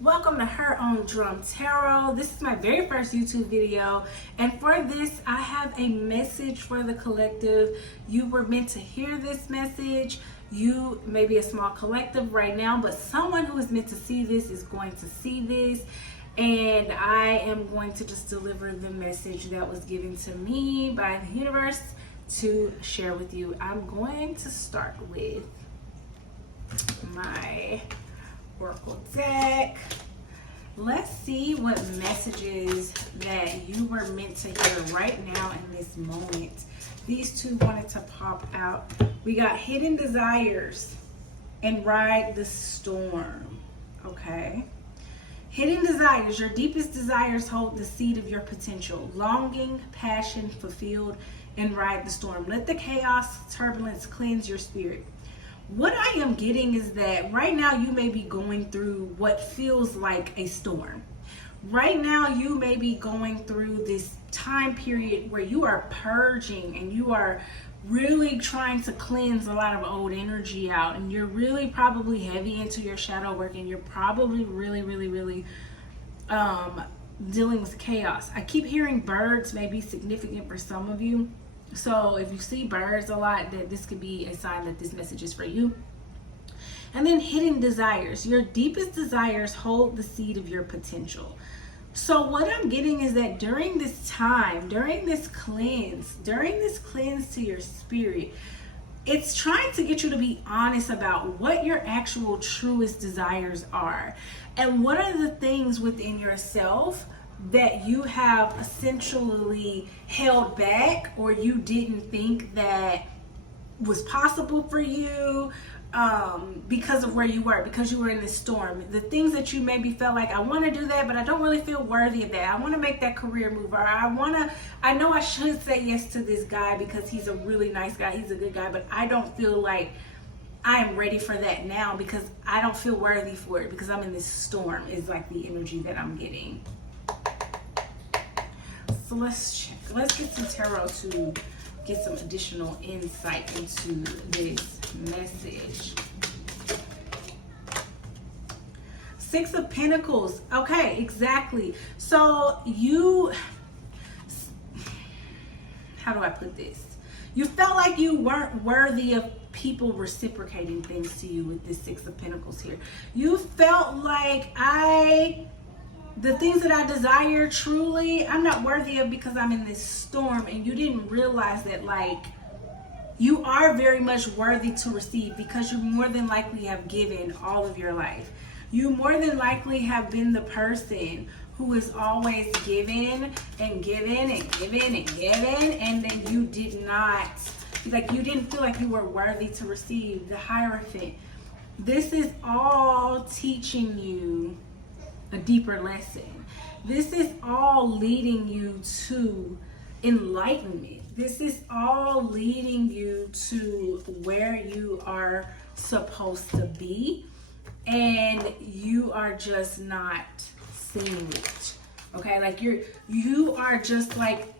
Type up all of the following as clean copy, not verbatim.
Welcome to Her Own Drum Tarot. This is my very first YouTube video, and for this I have a message for the collective. You were meant to hear this message. You may be a small collective right now, but someone who is meant to see this is going to see this, and I am going to just deliver the message that was given to me by the universe to share with you. I'm going to start with my Oracle deck. Let's see what messages that you were meant to hear right now in this moment. These two wanted to pop out. We got hidden desires and ride the storm. Okay. Hidden desires, your deepest desires hold the seed of your potential. Longing, passion, fulfilled, and ride the storm. Let the chaos, turbulence cleanse your spirit. What I am getting is that right now you may be going through what feels like a storm. Right now you may be going through this time period where you are purging and you are really trying to cleanse a lot of old energy out, and you're really probably heavy into your shadow work, and you're probably really dealing with chaos. I keep hearing birds may be significant for some of you. So if you see birds a lot, that this could be a sign that this message is for you. And then hidden desires. Your deepest desires hold the seed of your potential. So what I'm getting is that during this time, during this cleanse to your spirit, it's trying to get you to be honest about what your actual truest desires are. And what are the things within yourself that you have essentially held back, or you didn't think that was possible for you because of where you were, because you were in this storm. The things that you maybe felt like, I want to do that, but I don't really feel worthy of that. I want to make that career move, or I know I should say yes to this guy because he's a really nice guy, he's a good guy, but I don't feel like I am ready for that now because I don't feel worthy for it because I'm in this storm, is like the energy that I'm getting. So let's check. Let's get some tarot to get some additional insight into this message. Six of Pentacles. Okay, exactly. So how do I put this? You felt like you weren't worthy of people reciprocating things to you with this Six of Pentacles here. You felt like the things that I desire truly, I'm not worthy of because I'm in this storm, and you didn't realize that like you are very much worthy to receive because you more than likely have given all of your life. You more than likely have been the person who is always giving and giving and giving and giving, and then you did not, like you didn't feel like you were worthy to receive. The Hierophant. This is all teaching you a deeper lesson. This is all leading you to enlightenment. This is all leading you to where you are supposed to be, and you are just not seeing it. Okay, like you are just like,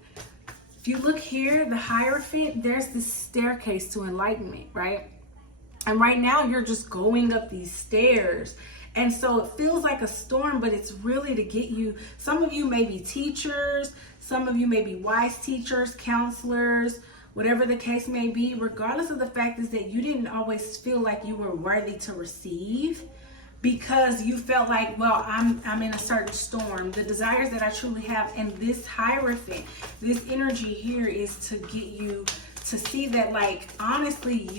if you look here, the Hierophant, there's this staircase to enlightenment, right? And right now you're just going up these stairs. And so it feels like a storm, but it's really to get you. Some of you may be teachers. Some of you may be wise teachers, counselors, whatever the case may be. Regardless of the fact is that you didn't always feel like you were worthy to receive because you felt like, well, I'm in a certain storm. The desires that I truly have, and this Hierophant, this energy here is to get you to see that, like, honestly,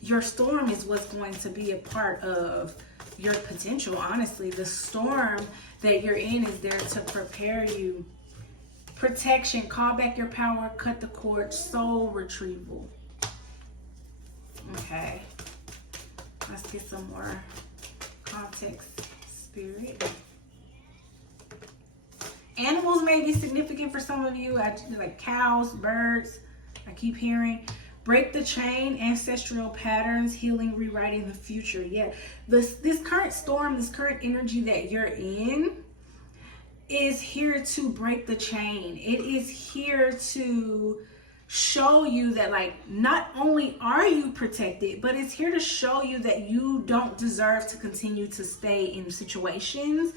your storm is what's going to be a part of your potential. Honestly, the storm that you're in is there to prepare you. Protection, call back your power, cut the cord, soul retrieval. Okay, let's get some more context, spirit. Animals may be significant for some of you, like cows, birds. I keep hearing. Break the chain, ancestral patterns, healing, rewriting the future. Yeah, this current storm, this current energy that you're in is here to break the chain. It is here to show you that, like, not only are you protected, but it's here to show you that you don't deserve to continue to stay in situations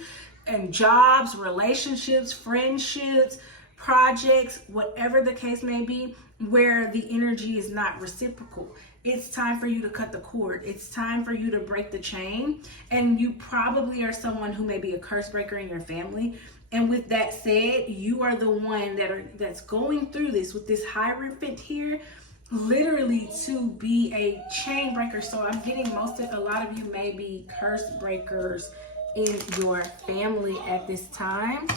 and jobs, relationships, friendships, projects, whatever the case may be, where the energy is not reciprocal. It's time for you to cut the cord. It's time for you to break the chain. And you probably are someone who may be a curse breaker in your family. And with that said, you are the one that's going through this with this Hierophant here, literally to be a chain breaker. So I'm getting a lot of you may be curse breakers in your family at this time.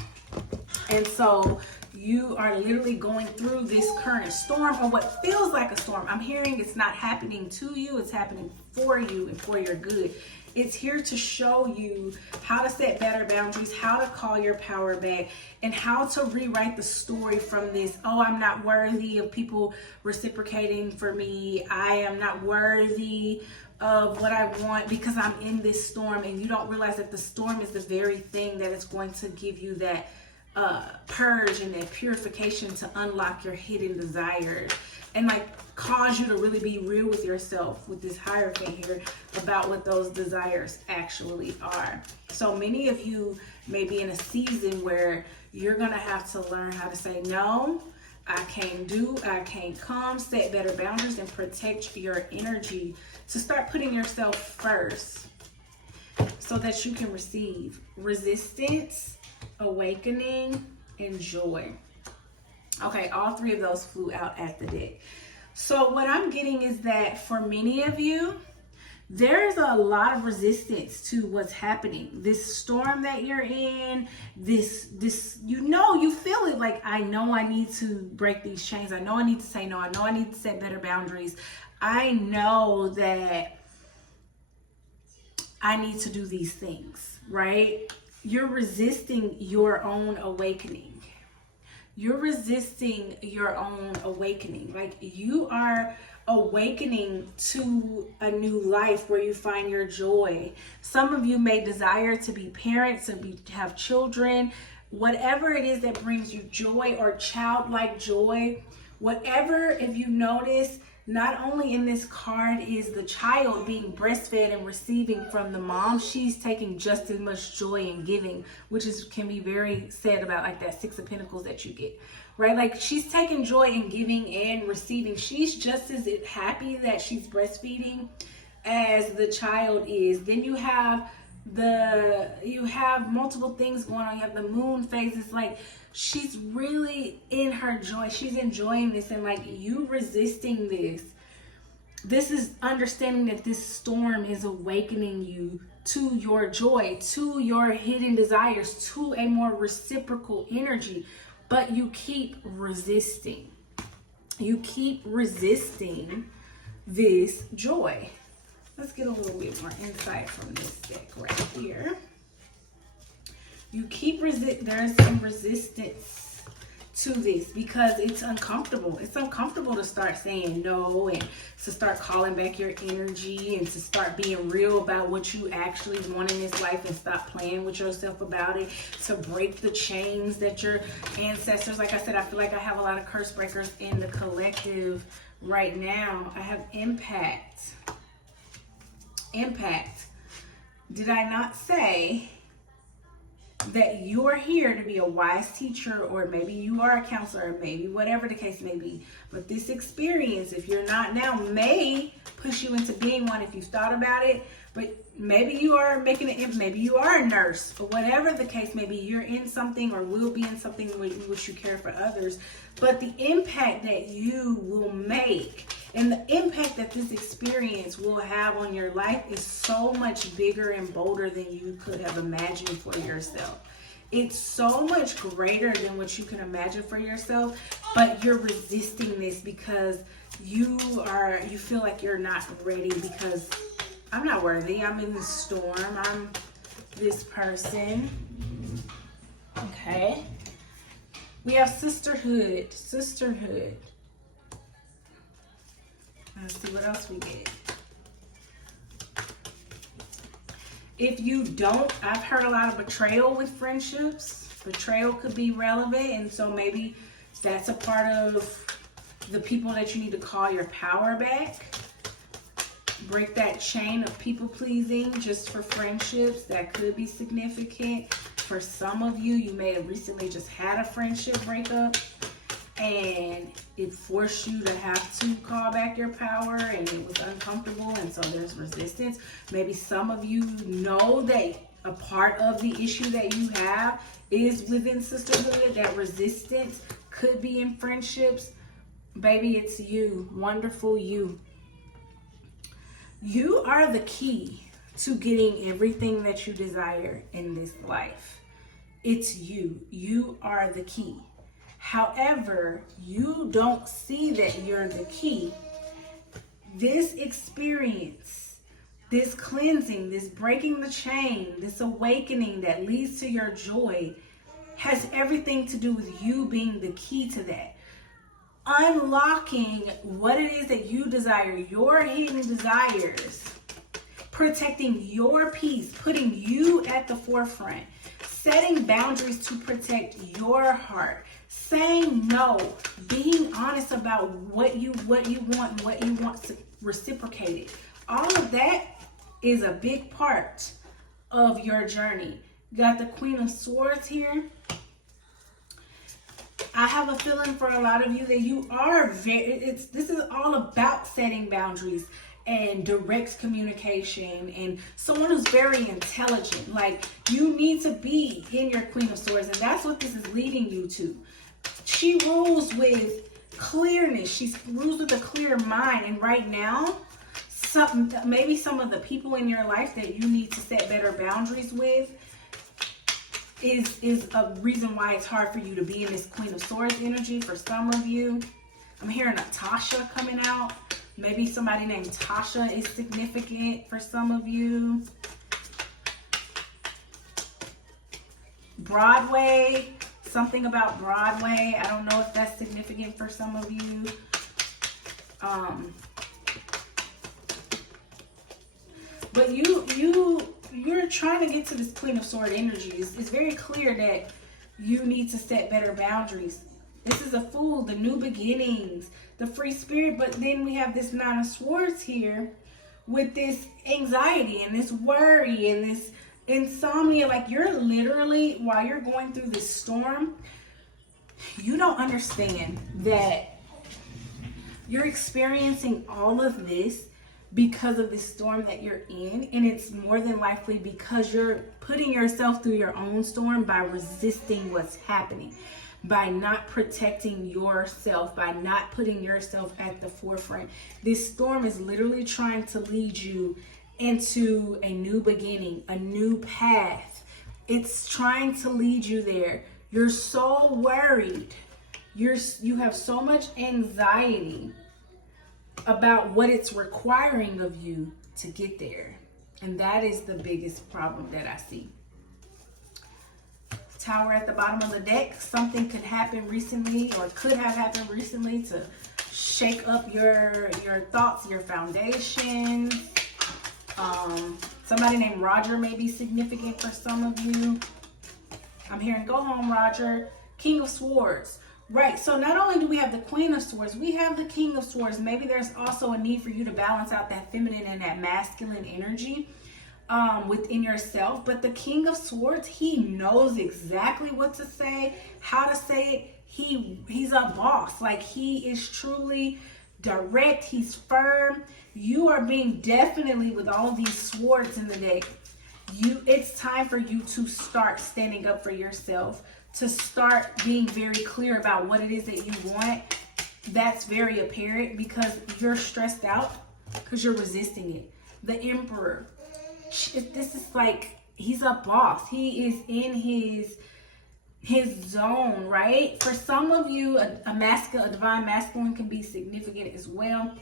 And so you are literally going through this current storm, or what feels like a storm. I'm hearing it's not happening to you, it's happening for you and for your good. It's here to show you how to set better boundaries, how to call your power back, and how to rewrite the story from this, oh, I'm not worthy of people reciprocating for me. I am not worthy of what I want because I'm in this storm. And you don't realize that the storm is the very thing that is going to give you that purge and that purification to unlock your hidden desires, and like cause you to really be real with yourself with this Hierophant here about what those desires actually are. So many of you may be in a season where you're gonna have to learn how to say no, I can't come, set better boundaries, and protect your energy, to start putting yourself first so that you can receive resistance, awakening, and joy. Okay, all three of those flew out at the deck. So what I'm getting is that for many of you, there's a lot of resistance to what's happening. This storm that you're in, this, you feel it, like, I know I need to break these chains. I know I need to say no. I know I need to set better boundaries. I know that I need to do these things, right? You're resisting your own awakening. You're resisting your own awakening. Like, you are awakening to a new life where you find your joy. Some of you may desire to be parents and have children. Whatever it is that brings you joy or childlike joy, whatever, if you notice, not only in this card is the child being breastfed and receiving from the mom, she's taking just as much joy in giving, which can be very said about like that Six of Pentacles that you get, right? Like, she's taking joy in giving and receiving. She's just as happy that she's breastfeeding as the child is. Then you have multiple things going on. You have the moon phases. Like, she's really in her joy. She's enjoying this, and like, you resisting this is understanding that this storm is awakening you to your joy, to your hidden desires, to a more reciprocal energy. But you keep resisting. You keep resisting this joy. Let's get a little bit more insight from this deck right here. You keep there's some resistance to this because it's uncomfortable. It's uncomfortable to start saying no, and to start calling back your energy, and to start being real about what you actually want in this life, and stop playing with yourself about it, to break the chains that your ancestors, like I said, I feel like I have a lot of curse breakers in the collective right now. I have impact. Did I not say that you're here to be a wise teacher, or maybe you are a counselor, maybe whatever the case may be? But this experience, if you're not now, may push you into being one if you've thought about it. But maybe you are maybe you are a nurse, or whatever the case may be. You're in something, or will be in something in which you care for others. But the impact that you will make, and the impact that this experience will have on your life, is so much bigger and bolder than you could have imagined for yourself. It's so much greater than what you can imagine for yourself, but you're resisting this because you feel like you're not ready, because I'm not worthy. I'm in this storm. I'm this person. Okay. We have sisterhood. Let's see what else we get. If you don't, I've heard a lot of betrayal with friendships. Betrayal could be relevant, and so maybe that's a part of the people that you need to call your power back. Break that chain of people pleasing just for friendships. That could be significant. For some of you, you may have recently just had a friendship breakup and it forced you to have to call back your power and it was uncomfortable, and so there's resistance. Maybe some of you know that a part of the issue that you have is within sisterhood. That resistance could be in friendships. Baby, it's you. Wonderful you. You are the key to getting everything that you desire in this life. It's you. You are the key. However, you don't see that you're the key. This experience, this cleansing, this breaking the chain, this awakening that leads to your joy has everything to do with you being the key to that. Unlocking what it is that you desire, your hidden desires, protecting your peace, putting you at the forefront, setting boundaries to protect your heart, saying no, being honest about what you want and what you want reciprocated. All of that is a big part of your journey. Got the Queen of Swords here. I have a feeling for a lot of you that you are this is all about setting boundaries and direct communication, and someone who's very intelligent. Like, you need to be in your Queen of Swords, and that's what this is leading you to. She rules with clearness. She rules with a clear mind, and right now, maybe some of the people in your life that you need to set better boundaries with is a reason why it's hard for you to be in this Queen of Swords energy. For some of you, I'm hearing Natasha coming out. Maybe somebody named Tasha is significant for some of you. Broadway, something about Broadway. I don't know if that's significant for some of you. But you're trying to get to this Queen of Swords energy. It's very clear that you need to set better boundaries. This is a Fool, the new beginnings, the free spirit. But then we have this Nine of Swords here with this anxiety and this worry and this insomnia. Like, you're literally, while you're going through this storm, you don't understand that you're experiencing all of this because of this storm that you're in, and it's more than likely because you're putting yourself through your own storm by resisting what's happening, by not protecting yourself, by not putting yourself at the forefront. This storm is literally trying to lead you into a new beginning, a new path. It's trying to lead you there. You're so worried. You have so much anxiety about what it's requiring of you to get there. And that is the biggest problem that I see. Tower at the bottom of the deck. Something could happen recently, or could have happened recently, to shake up your thoughts, your foundation. Somebody named Roger may be significant for some of you. I'm hearing go home, Roger. King of Swords. Right, so not only do we have the Queen of Swords, we have the King of Swords. Maybe there's also a need for you to balance out that feminine and that masculine energy within yourself. But the King of Swords, he knows exactly what to say, how to say it. He's a boss. Like, he is truly direct. He's firm. You are being definitely, with all of these swords in the deck, it's time for you to start standing up for yourself, to start being very clear about what it is that you want. That's very apparent because you're stressed out because you're resisting it. The Emperor, this is like, he's a boss. He is in his zone, right? For some of you, a divine masculine can be significant as well.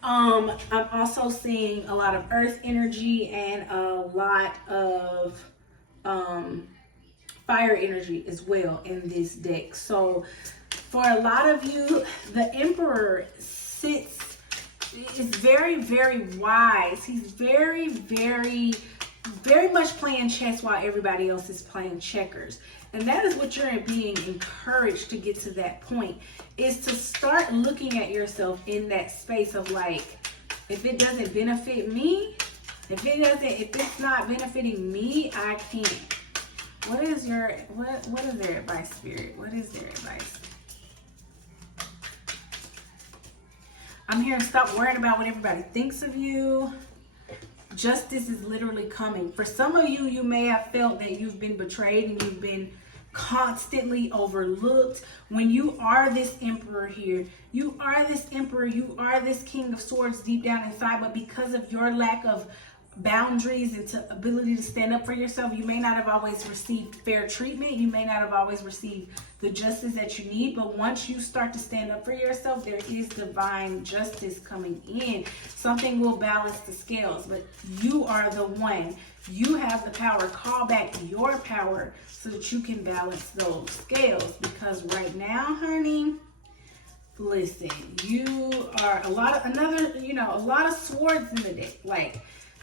I'm also seeing a lot of earth energy and a lot of fire energy as well in this deck. So for a lot of you, the Emperor is very, very wise. He's very, very very much playing chess while everybody else is playing checkers. And that is what you're being encouraged to get to that point, is to start looking at yourself in that space of like, if it doesn't benefit me, if it's not benefiting me, I can't. What is their advice, Spirit? What is their advice? I'm hearing stop worrying about what everybody thinks of you. Justice is literally coming. For some of you, you may have felt that you've been betrayed and you've been constantly overlooked. When you are this emperor here, you are this emperor, you are this king of swords deep down inside, but because of your lack of boundaries and to ability to stand up for yourself, you may not have always received fair treatment. You may not have always received the justice that you need, but once you start to stand up for yourself, there is divine justice coming in. Something will balance the scales, but you are the one. You have the power. Call back your power so that you can balance those scales, because right now, honey, listen, you are a lot of swords in the deck. Like,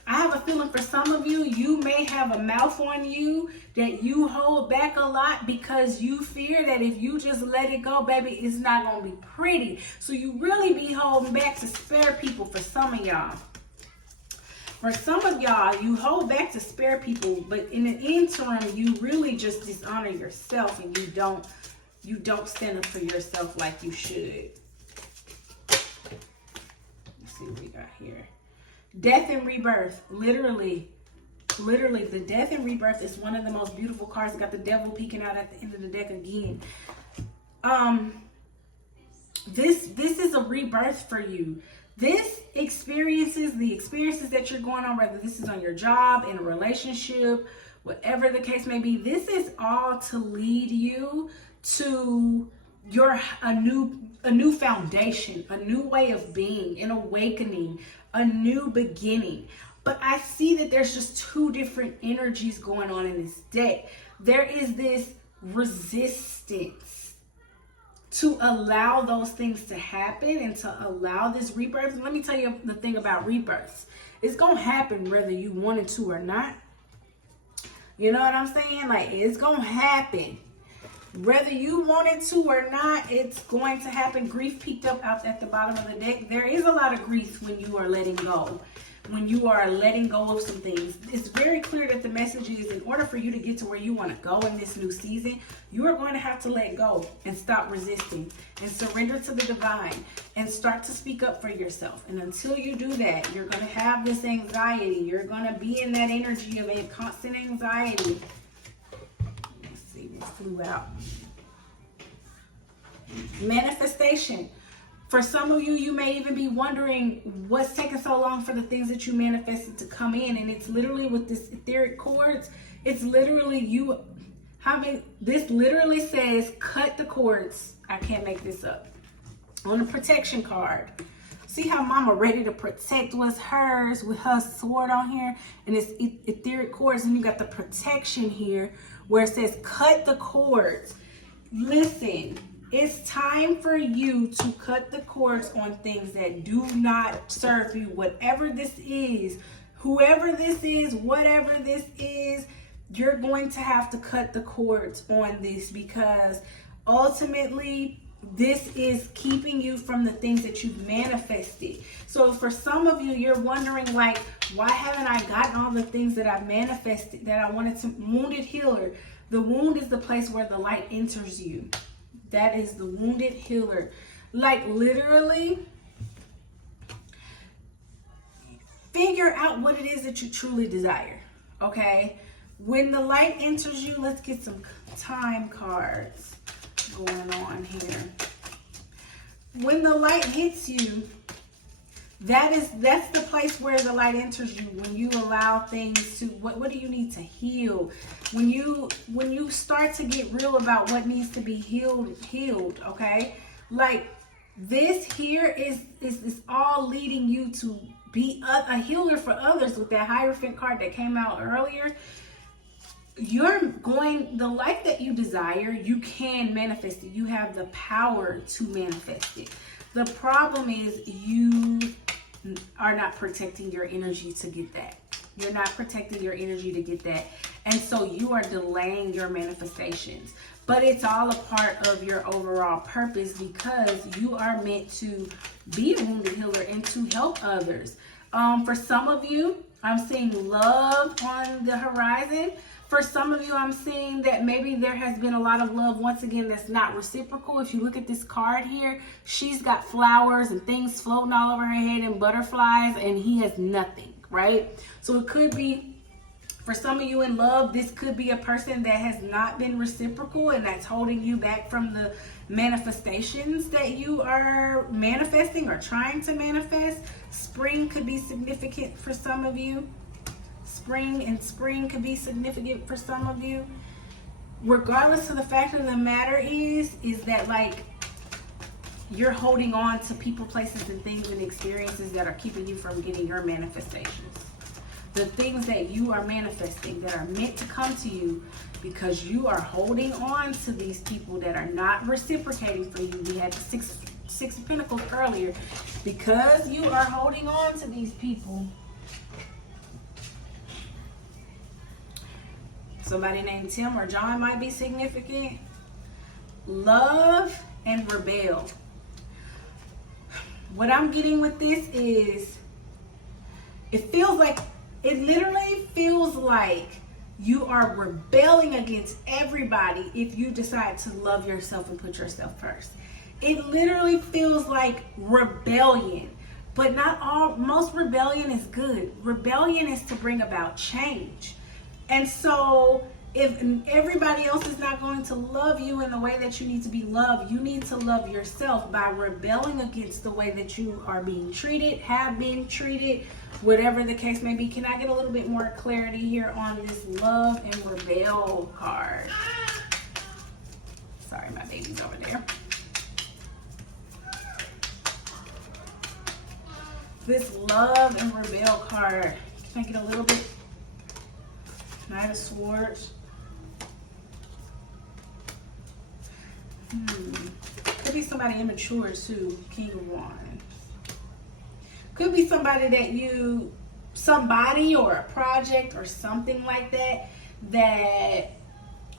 I have a feeling for some of you, you may have a mouth on you that you hold back a lot because you fear that if you just let it go, baby, it's not going to be pretty. So you really be holding back to spare people for some of y'all. For some of y'all, you hold back to spare people, but in the interim, you really just dishonor yourself and you don't stand up for yourself like you should. Let's see what we got here. Death and rebirth. Literally, the death and rebirth is one of the most beautiful cards. It got the devil peeking out at the end of the deck again. This is a rebirth for you. The experiences that you're going on, whether this is on your job, in a relationship, whatever the case may be, this is all to lead you to a new foundation, a new way of being, an awakening, a new beginning. But I see that there's just two different energies going on in this deck. There is this resistance to allow those things to happen and to allow this rebirth. Let me tell you the thing about rebirths. It's going to happen whether you wanted to or not. You know what I'm saying? Like, it's going to happen. Whether you wanted to or not, it's going to happen. Grief peeked up out at the bottom of the deck. There is a lot of grief when you are letting go. When you are letting go of some things. It's very clear that the message is, in order for you to get to where you want to go in this new season, you are going to have to let go and stop resisting and surrender to the divine and start to speak up for yourself. And until you do that, you're going to have this anxiety. You're going to be in that energy of a constant anxiety. Let's see what flew out. Manifestation. For some of you, you may even be wondering what's taking so long for the things that you manifested to come in. And it's literally with this etheric cords, it's literally you having, this literally says, cut the cords. I can't make this up. On the protection card. See how mama ready to protect what's hers with her sword on here? And it's etheric cords, and you got the protection here where it says, cut the cords. Listen. It's time for you to cut the cords on things that do not serve you. Whatever this is, whoever this is, whatever this is, you're going to have to cut the cords on this, because ultimately this is keeping you from the things that you've manifested. So for some of you, you're wondering, like, why haven't I gotten all the things that I've manifested that I wanted to? Wounded healer. The wound is the place where the light enters you. That is the wounded healer. Like, literally, figure out what it is that you truly desire. Okay? When the light enters you, let's get some time cards going on here. When the light hits you, that's the place where the light enters you. When you allow things to, what do you need to heal? When you start to get real about what needs to be healed, okay? Like, this here is all leading you to be a healer for others. With that Hierophant card that came out earlier, the life that you desire, you can manifest it. You have the power to manifest it. The problem is you are not protecting your energy to get that. You're not protecting your energy to get that. And so you are delaying your manifestations. But it's all a part of your overall purpose, because you are meant to be a wounded healer and to help others. For some of you, I'm seeing love on the horizon. For some of you, I'm seeing that maybe there has been a lot of love, once again, that's not reciprocal. If you look at this card here, she's got flowers and things floating all over her head and butterflies, and he has nothing, right? So it could be, for some of you in love, this could be a person that has not been reciprocal, and that's holding you back from the manifestations that you are manifesting or trying to manifest. Spring could be significant for some of you. Spring could be significant for some of you. Regardless of the fact of the matter is that, like, you're holding on to people, places, and things and experiences that are keeping you from getting your manifestations. The things that you are manifesting that are meant to come to you, because you are holding on to these people that are not reciprocating for you. We had the six of Pentacles earlier. Because you are holding on to these people. Somebody named Tim or John might be significant. Love and rebel. What I'm getting with this is, it literally feels like you are rebelling against everybody if you decide to love yourself and put yourself first. It literally feels like rebellion. But most rebellion is good. Rebellion is to bring about change. And so if everybody else is not going to love you in the way that you need to be loved, you need to love yourself by rebelling against the way that you are being treated, have been treated, whatever the case may be. Can I get a little bit more clarity here on this love and rebel card? Sorry, my baby's over there. This love and rebel card. Can I get a little bit? Knight of Swords. Could be somebody immature too. King of Wands. Could be somebody that somebody or a project or something like that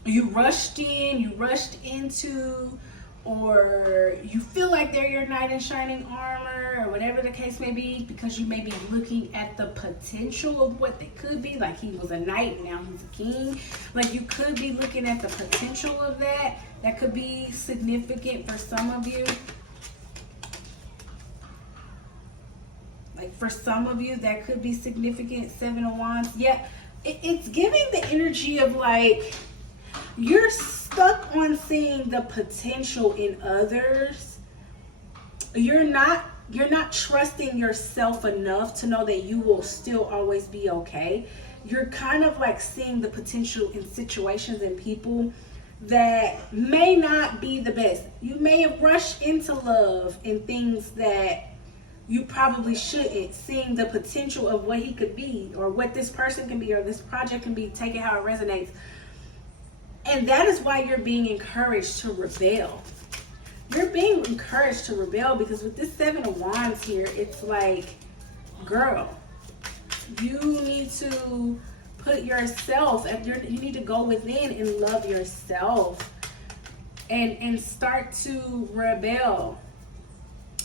you rushed into, or you feel like they're your knight in shining armor, or whatever the case may be, because you may be looking at the potential of what they could be. Like, he was a knight, now he's a king. Like, you could be looking at the potential of that. That could be significant for some of you. Like, for some of you, that could be significant. Seven of Wands. Yeah, it's giving the energy of, like, you're stuck on seeing the potential in others. You're not trusting yourself enough to know that you will still always be okay. You're kind of like seeing the potential in situations and people that may not be the best. You may have rushed into love in things that you probably shouldn't, seeing the potential of what he could be, or what this person can be, or this project can be. Take it how it resonates. And that is why you're being encouraged to rebel. You're being encouraged to rebel because with this Seven of Wands here, it's like, girl, you need to put yourself, you need to go within and love yourself and start to rebel.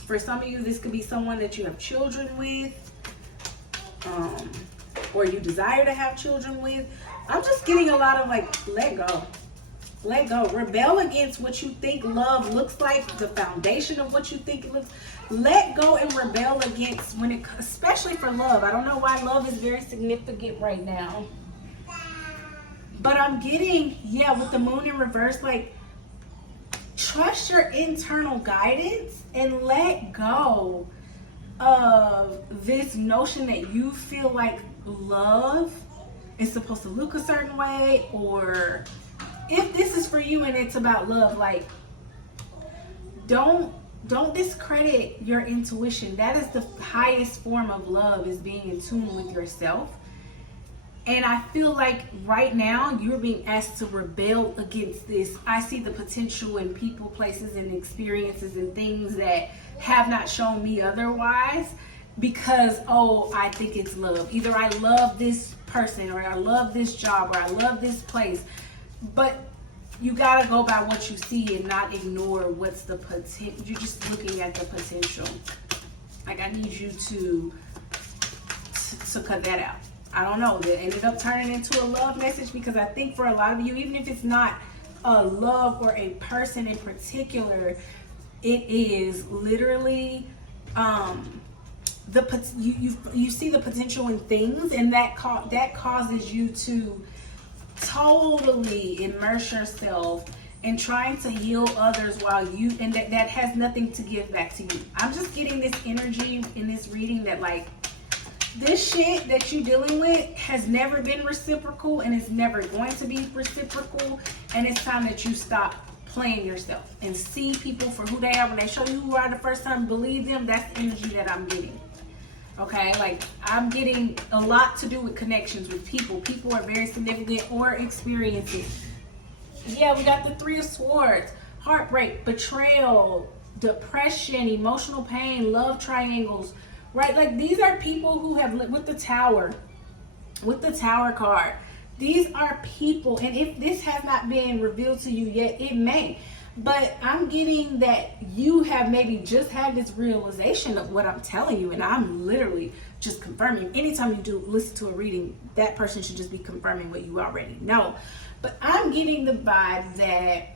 For some of you, this could be someone that you have children with, or you desire to have children with. I'm just getting a lot of, like, let go. Let go. Rebel against what you think love looks like, the foundation of what you think it looks. Let go and rebel against especially for love. I don't know why love is very significant right now. But I'm getting, with the moon in reverse, like, trust your internal guidance and let go of this notion that you feel like love is supposed to look a certain way, or if this is for you and it's about love, like, don't discredit your intuition. That is the highest form of love, is being in tune with yourself. And I feel like right now you're being asked to rebel against this. I see the potential in people, places, and experiences and things that have not shown me otherwise. because, oh, I think it's love. Either I love this person, or I love this job, or I love this place. But you gotta go by what you see and not ignore what's the potential. You're just looking at the potential. Like, I need you to cut that out. I don't know. That ended up turning into a love message, because I think for a lot of you, even if it's not a love or a person in particular, it is literally you see the potential in things, and that causes you to totally immerse yourself in trying to heal others while you, and that has nothing to give back to you. I'm just getting this energy in this reading that, like, this shit that you're dealing with has never been reciprocal, and it's never going to be reciprocal, and it's time that you stop playing yourself and see people for who they are. When they show you who are the first time, believe them. That's the energy that I'm getting. Okay, like, I'm getting a lot to do with connections with people. People are very significant, or experiences. Yeah, we got the Three of Swords, heartbreak, betrayal, depression, emotional pain, love triangles, right? Like, these are people who have, with the Tower card, these are people, and if this has not been revealed to you yet, it may. But I'm getting that you have maybe just had this realization of what I'm telling you, and I'm literally just confirming. Anytime you do listen to a reading, that person should just be confirming what you already know. But I'm getting the vibe that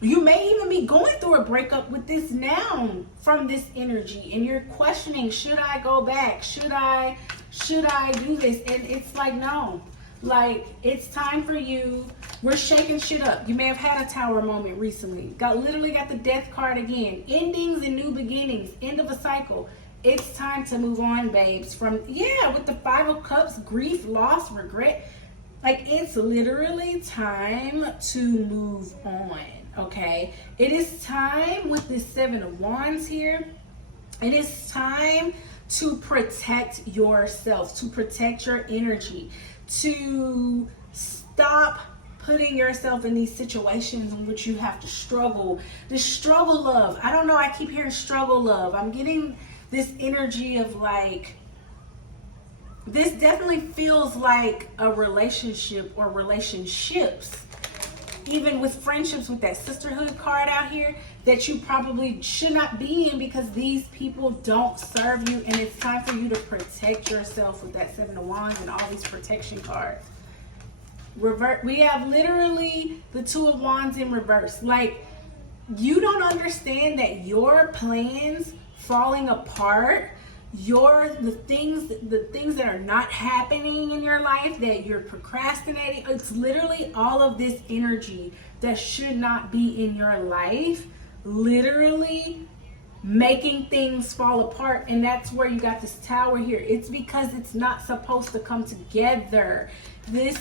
you may even be going through a breakup with this now from this energy, and you're questioning, should I go back? Should I do this? And it's like, no. Like, it's time for you. We're shaking shit up. You may have had a Tower moment recently. Literally got the Death card again. Endings and new beginnings. End of a cycle. It's time to move on, babes. With the Five of Cups, grief, loss, regret. Like, it's literally time to move on, okay? It is time with this Seven of Wands here. It is time to protect yourself, to protect your energy, to stop putting yourself in these situations in which you have to struggle. This struggle love. I don't know, I keep hearing struggle love. I'm getting this energy of, like, this definitely feels like a relationship or relationships, even with friendships, with that sisterhood card out here, that you probably should not be in because these people don't serve you, and it's time for you to protect yourself with that Seven of Wands and all these protection cards. We have literally the Two of Wands in reverse. Like, you don't understand that your plans falling apart, the things that are not happening in your life, that you're procrastinating, it's literally all of this energy that should not be in your life, literally making things fall apart. And that's where you got this Tower here. It's because it's not supposed to come together. The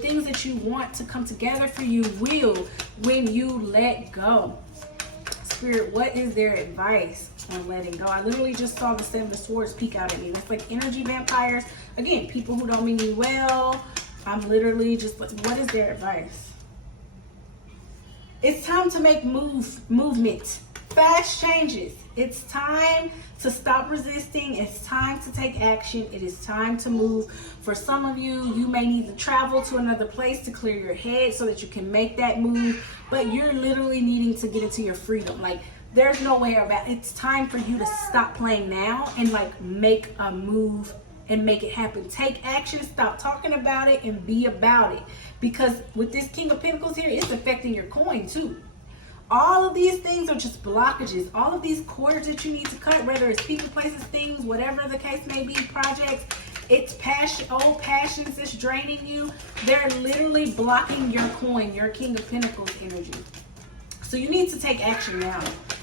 things that you want to come together for you will when you let go. Spirit, what is their advice on letting go? I literally just saw the Seven of Swords peek out at me. That's like energy vampires. Again, people who don't mean you well. I'm literally just like, what is their advice? It's time to make movement. Fast changes. It's time to stop resisting. It's time to take action. It is time to move. For some of you, you may need to travel to another place to clear your head so that you can make that move. But you're literally needing to get into your freedom. Like, there's no way about it. It's time for you to stop playing now and, like, make a move and make it happen. Take action. Stop talking about it and be about it. Because with this King of Pentacles here, it's affecting your coin too. All of these things are just blockages. All of these cords that you need to cut, whether it's people, places, things, whatever the case may be, projects, it's old passions that's draining you. They're literally blocking your coin, your King of Pentacles energy. So you need to take action now.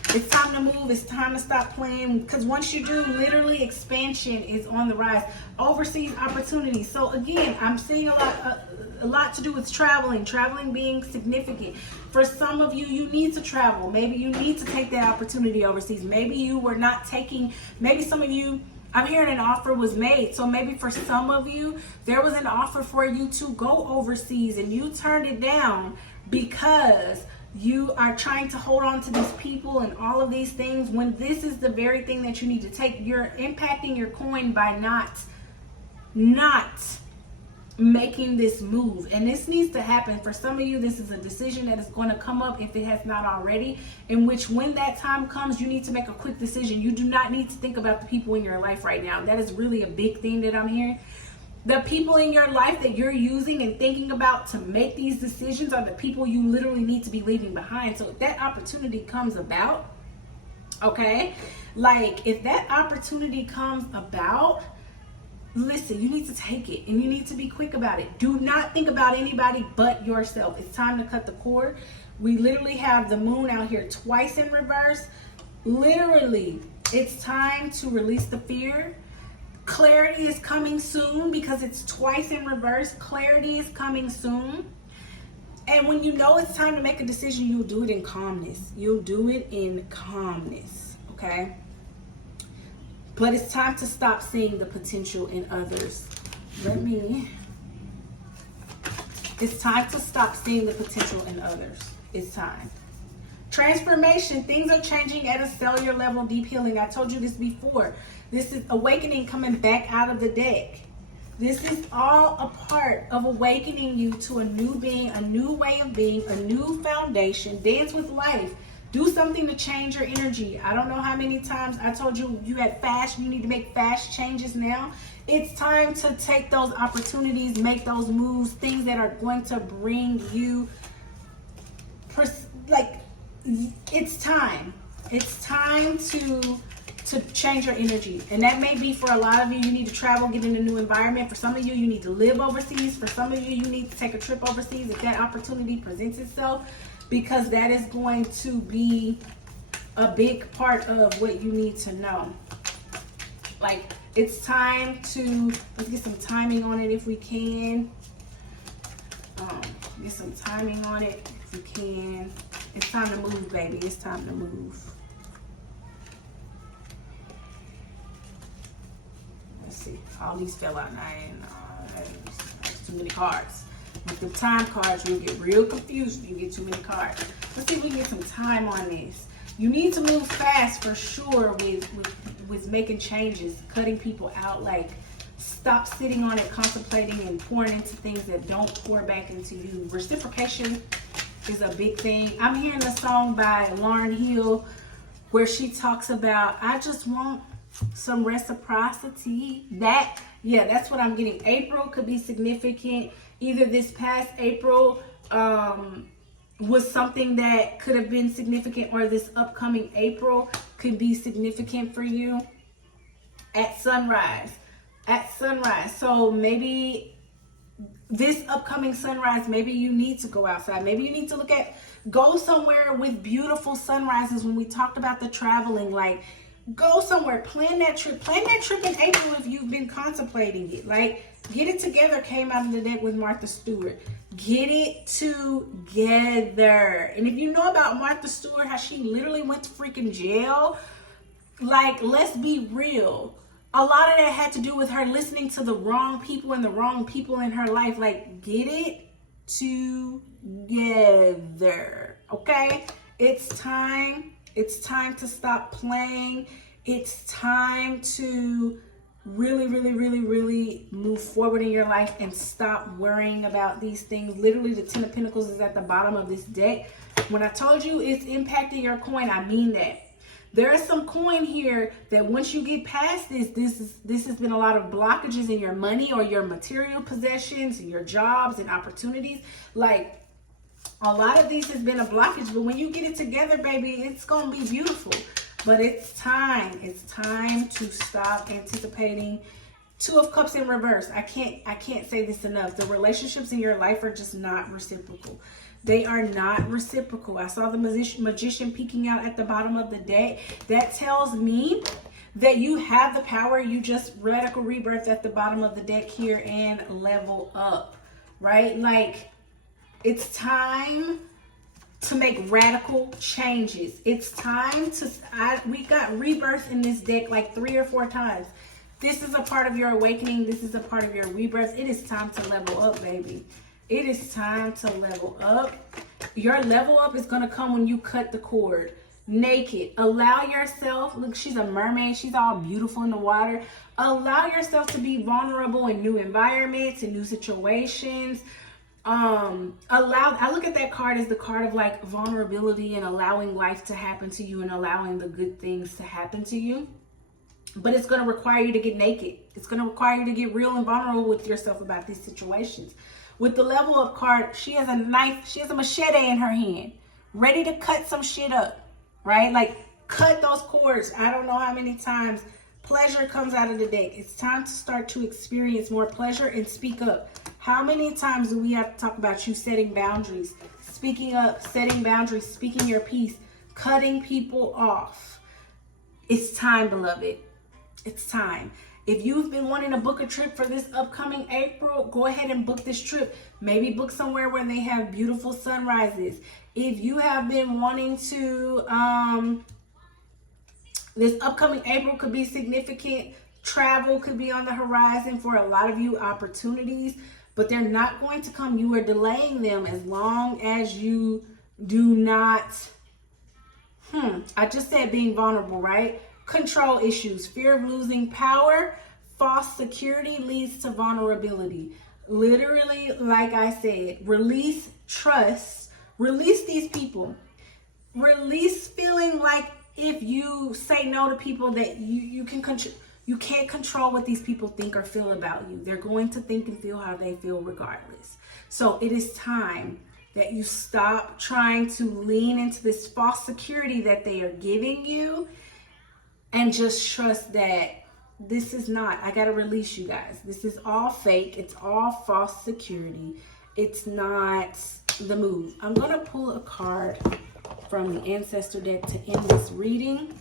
It's time to move. It's time to stop playing, because once you do, literally expansion is on the rise. Overseas opportunities. So again, I'm seeing a lot to do with traveling being significant. For some of you, you need to travel. Maybe you need to take that opportunity overseas. Maybe you were not taking, maybe some of you, I'm hearing an offer was made. So maybe for some of you, there was an offer for you to go overseas and you turned it down because You are trying to hold on to these people and all of these things when this is the very thing that you need to take. You're impacting your coin by not making this move. And this needs to happen. For some of you, this is a decision that is going to come up, if it has not already, in which when that time comes, you need to make a quick decision. You do not need to think about the people in your life right now. That is really a big thing that I'm hearing. The people in your life that you're using and thinking about to make these decisions are the people you literally need to be leaving behind. So if that opportunity comes about, okay, like if that opportunity comes about, listen, you need to take it and you need to be quick about it. Do not think about anybody but yourself. It's time to cut the cord. We literally have the moon out here twice in reverse. Literally, it's time to release the fear. Clarity is coming soon because it's twice in reverse. Clarity is coming soon. And when you know it's time to make a decision, you'll do it in calmness. You'll do it in calmness, okay? But it's time to stop seeing the potential in others. It's time to stop seeing the potential in others. It's time. Transformation. Things are changing at a cellular level. Deep healing. I told you this before. This is awakening coming back out of the deck. This is all a part of awakening you to a new being, a new way of being, a new foundation. Dance with life. Do something to change your energy. I don't know how many times I told you you need to make fast changes now. It's time to take those opportunities, make those moves, things that are going to bring you, it's time. It's time to change your energy. And that may be for a lot of you, you need to travel, get in a new environment. For some of you, you need to live overseas. For some of you, you need to take a trip overseas if that opportunity presents itself, because that is going to be a big part of what you need to know. Like, it's time to, let's get some timing on it if we can. Get some timing on it if we can. It's time to move, baby. It's time to move. Let's see. All these fell out now. That's too many cards. With the time cards, you'll get real confused if you get too many cards. Let's see if we can get some time on this. You need to move fast for sure with making changes, cutting people out. Like, stop sitting on it, contemplating and pouring into things that don't pour back into you. Reciprocation is a big thing. I'm hearing a song by Lauryn Hill where she talks about, I just want some reciprocity. That's what I'm getting. April could be significant. Either this past April was something that could have been significant, or this upcoming April could be significant for you. At sunrise. So maybe this upcoming sunrise, maybe you need to go outside. Maybe you need to go somewhere with beautiful sunrises. When we talked about the traveling, like, go somewhere, plan that trip in April if you've been contemplating it. Like, get it together came out of the deck with Martha Stewart. Get it together. And if you know about Martha Stewart, how she literally went to freaking jail, like, let's be real. A lot of that had to do with her listening to the wrong people and the wrong people in her life. Like, get it together, okay? It's time to stop playing. It's time to really move forward in your life and stop worrying about these things. Literally, the 10 of Pentacles is at the bottom of this deck. When I told you it's impacting your coin, I mean that. There is some coin here that once you get past this has been a lot of blockages in your money or your material possessions and your jobs and opportunities. Like, a lot of these has been a blockage, but when you get it together, baby, it's going to be beautiful. But it's time. It's time to stop anticipating. 2 of Cups in reverse. I can't say this enough. The relationships in your life are just not reciprocal. They are not reciprocal. I saw the magician peeking out at the bottom of the deck. That tells me that you have the power. You just radical rebirth at the bottom of the deck here and level up, right? Like, it's time to make radical changes. It's time to, we got rebirth in this deck like 3 or 4 times. This is a part of your awakening. This is a part of your rebirth. It is time to level up, baby. It is time to level up. Your level up is going to come when you cut the cord. Naked. Allow yourself, look, she's a mermaid. She's all beautiful in the water. Allow yourself to be vulnerable in new environments and new situations. I look at that card as the card of like vulnerability and allowing life to happen to you and allowing the good things to happen to you. But it's going to require you to get naked. It's going to require you to get real and vulnerable with yourself about these situations. With the level up card, she has a knife, she has a machete in her hand, ready to cut some shit up, right? Like cut those cords. I don't know how many times pleasure comes out of the deck. It's time to start to experience more pleasure and speak up. How many times do we have to talk about you setting boundaries, speaking up, setting boundaries, speaking your piece, cutting people off? It's time, beloved. It's time. If you've been wanting to book a trip for this upcoming April, go ahead and book this trip. Maybe book somewhere where they have beautiful sunrises. If you have been wanting to, this upcoming April could be significant. Travel could be on the horizon for a lot of you, opportunities, but they're not going to come. You are delaying them as long as you do not, I just said being vulnerable, right? Control issues, fear of losing power, false security leads to vulnerability. Literally, like I said, release trust, release these people, release feeling like if you say no to people that you can't control what these people think or feel about you. They're going to think and feel how they feel regardless. So it is time that you stop trying to lean into this false security that they are giving you and just trust that this is not, I got to release you guys. This is all fake. It's all false security. It's not the move. I'm going to pull a card from the ancestor deck to end this reading.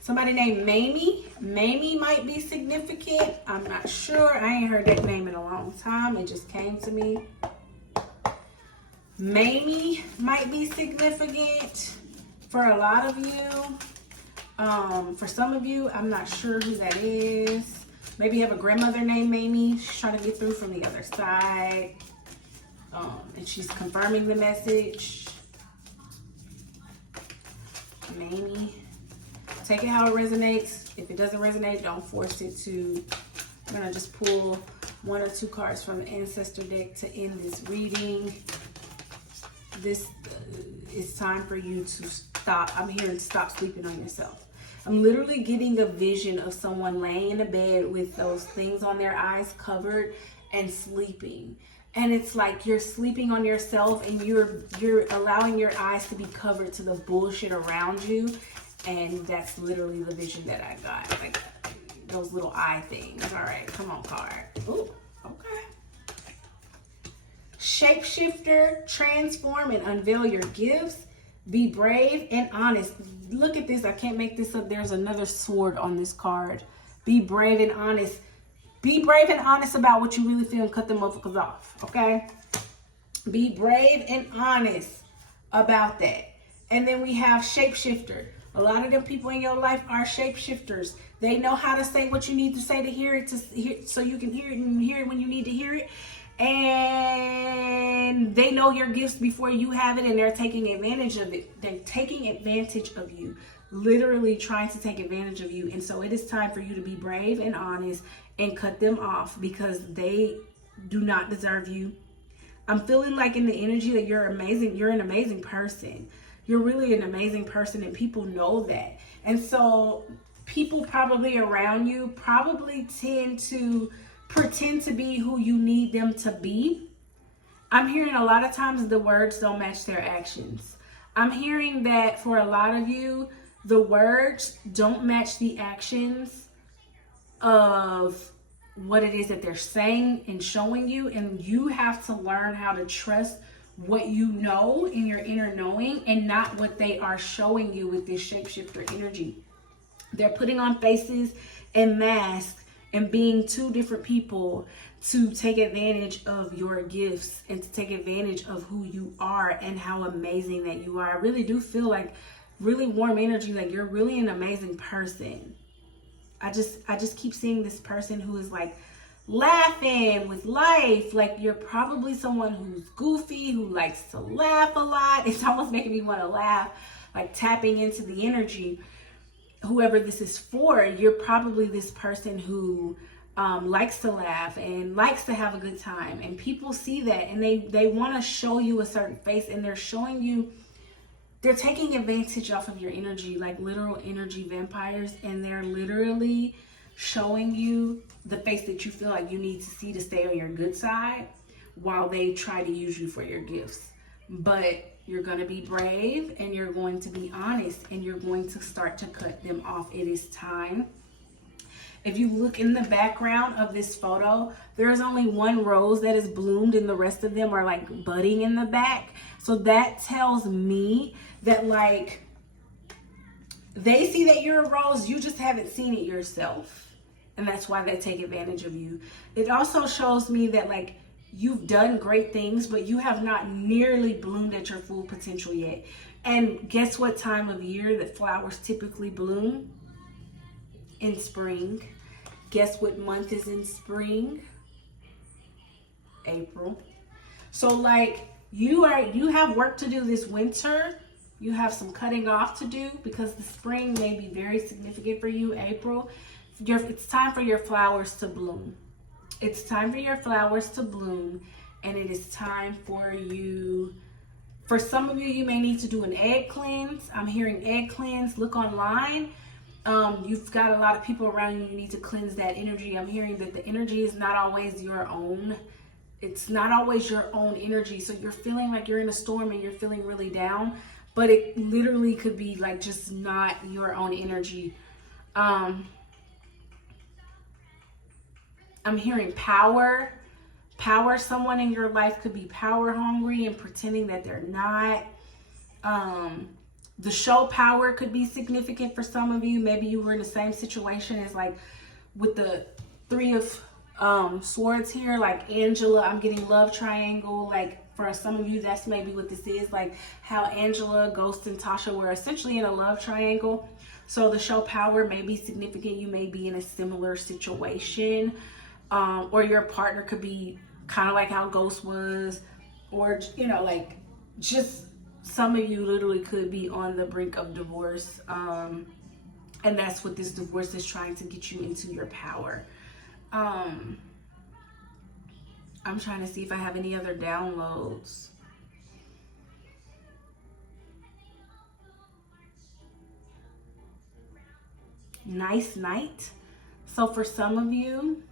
Somebody named Mamie. Mamie might be significant. I'm not sure. I ain't heard that name in a long time. It just came to me. Mamie might be significant for a lot of you. For some of you, I'm not sure who that is. Maybe you have a grandmother named Mamie. She's trying to get through from the other side. And she's confirming the message. Mamie. Take it how it resonates. If it doesn't resonate, don't force it to. I'm going to just pull one or two cards from the ancestor deck to end this reading. This is time for you to stop. I'm here to stop sleeping on yourself. I'm literally getting a vision of someone laying in a bed with those things on their eyes covered and sleeping. And it's like you're sleeping on yourself and you're allowing your eyes to be covered to the bullshit around you. And that's literally the vision that I got. Like those little eye things. All right, come on, card. Ooh, okay. Shapeshifter, transform and unveil your gifts. Be brave and honest. Look at this. I can't make this up. There's another sword on this card. Be brave and honest. Be brave and honest about what you really feel and cut them motherfuckers off. Okay? Be brave and honest about that. And then we have shapeshifter. A lot of them people in your life are shapeshifters. They know how to say what you need to say to hear it, so you can hear it and hear it when you need to hear it. And they know your gifts before you have it, and they're taking advantage of it. They're taking advantage of you, literally trying to take advantage of you. And so it is time for you to be brave and honest and cut them off because they do not deserve you. I'm feeling like in the energy that you're amazing. You're an amazing person. You're really an amazing person, and people know that. And so people probably around you probably tend to pretend to be who you need them to be. I'm hearing a lot of times the words don't match their actions. I'm hearing that for a lot of you, the words don't match the actions of what it is that they're saying and showing you. And you have to learn how to trust what you know in your inner knowing and not what they are showing you with this shapeshifter energy. They're putting on faces and masks and being two different people to take advantage of your gifts and to take advantage of who you are and how amazing that you are. I really do feel like really warm energy, like you're really an amazing person. I just keep seeing this person who is like laughing with life. Like, you're probably someone who's goofy, who likes to laugh a lot. It's almost making me want to laugh, like tapping into the energy. Whoever this is for, you're probably this person who likes to laugh and likes to have a good time. And people see that and they want to show you a certain face, and they're showing you, they're taking advantage off of your energy, like literal energy vampires. And they're literally showing you the face that you feel like you need to see to stay on your good side, while they try to use you for your gifts. But you're going to be brave, and you're going to be honest, and you're going to start to cut them off. It is time. If you look in the background of this photo, there's only one rose that is bloomed, and the rest of them are like budding in the back. So that tells me that, like, they see that you're a rose, you just haven't seen it yourself. And that's why they take advantage of you. It also shows me that, like, you've done great things, but you have not nearly bloomed at your full potential yet. And guess what time of year that flowers typically bloom? In spring. Guess what month is in spring? April. So, like, you have work to do this winter. You have some cutting off to do, because the spring may be very significant for you. April, it's time for your flowers to bloom. It's time for your flowers to bloom, and it is time for you. For some of you, you may need to do an egg cleanse. I'm hearing egg cleanse. Look online. You've got a lot of people around you. You need to cleanse that energy. I'm hearing that the energy is not always your own. It's not always your own energy. So you're feeling like you're in a storm and you're feeling really down, but it literally could be like just not your own energy. I'm hearing power. Someone in your life could be power hungry and pretending that they're not. The show power could be significant for some of you. Maybe you were in the same situation as, like, with the Three of Swords here, like Angela. I'm getting love triangle. Like, for some of you, that's maybe what this is. Like how Angela, Ghost, and Tasha were essentially in a love triangle. So the show power may be significant. You may be in a similar situation. Or your partner could be kind of like how Ghost was. Or, you know, like, just some of you literally could be on the brink of divorce. And that's what this divorce is trying to get you into your power. I'm trying to see if I have any other downloads. Nice night. So for some of you,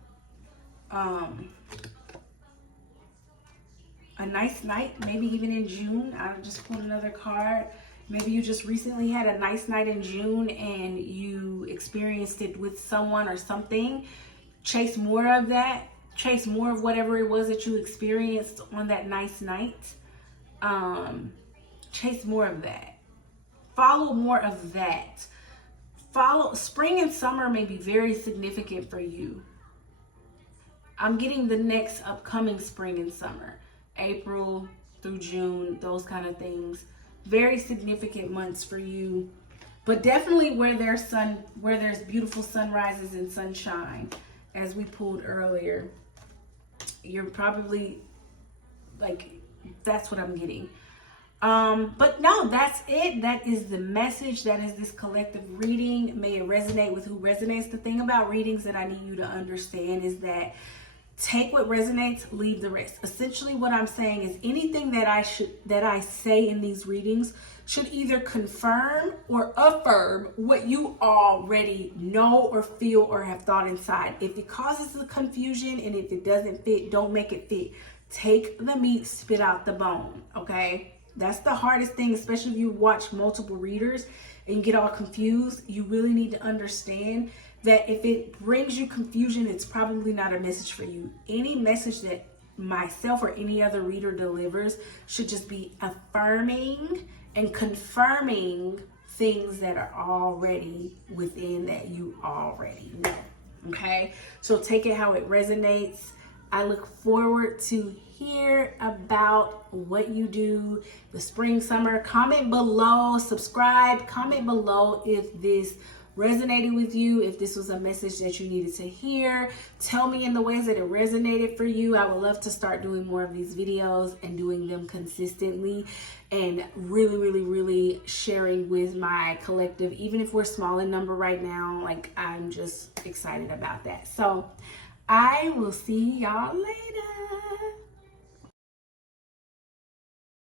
a nice night, maybe even in June. I just pulled another card. Maybe you just recently had a nice night in June and you experienced it with someone or something. Chase more of that. Chase more of whatever it was that you experienced on that nice night. Chase more of that. Follow more of that. Spring and summer may be very significant for you. I'm getting the next upcoming spring and summer. April through June, those kind of things. Very significant months for you. But definitely where there's beautiful sunrises and sunshine, as we pulled earlier. You're probably, like, that's what I'm getting. But no, that's it. That is the message. That is this collective reading. May it resonate with who resonates. The thing about readings that I need you to understand is that take what resonates, leave the rest. Essentially what I'm saying is anything that I say in these readings should either confirm or affirm what you already know or feel or have thought inside. If it causes the confusion and if it doesn't fit, don't make it fit. Take the meat, spit out the bone, okay? That's the hardest thing, especially if you watch multiple readers and get all confused. You really need to understand that if it brings you confusion, it's probably not a message for you. Any message that myself or any other reader delivers should just be affirming and confirming things that are already within that you already know. Okay? So take it how it resonates. I look forward to hear about what you do the spring, summer. Comment below, subscribe, comment below if this resonated with you, if this was a message that you needed to hear. Tell me in the ways that it resonated for you. I would love to start doing more of these videos and doing them consistently, and really sharing with my collective, even if we're small in number right now. Like, I'm just excited about that. So I will see y'all later.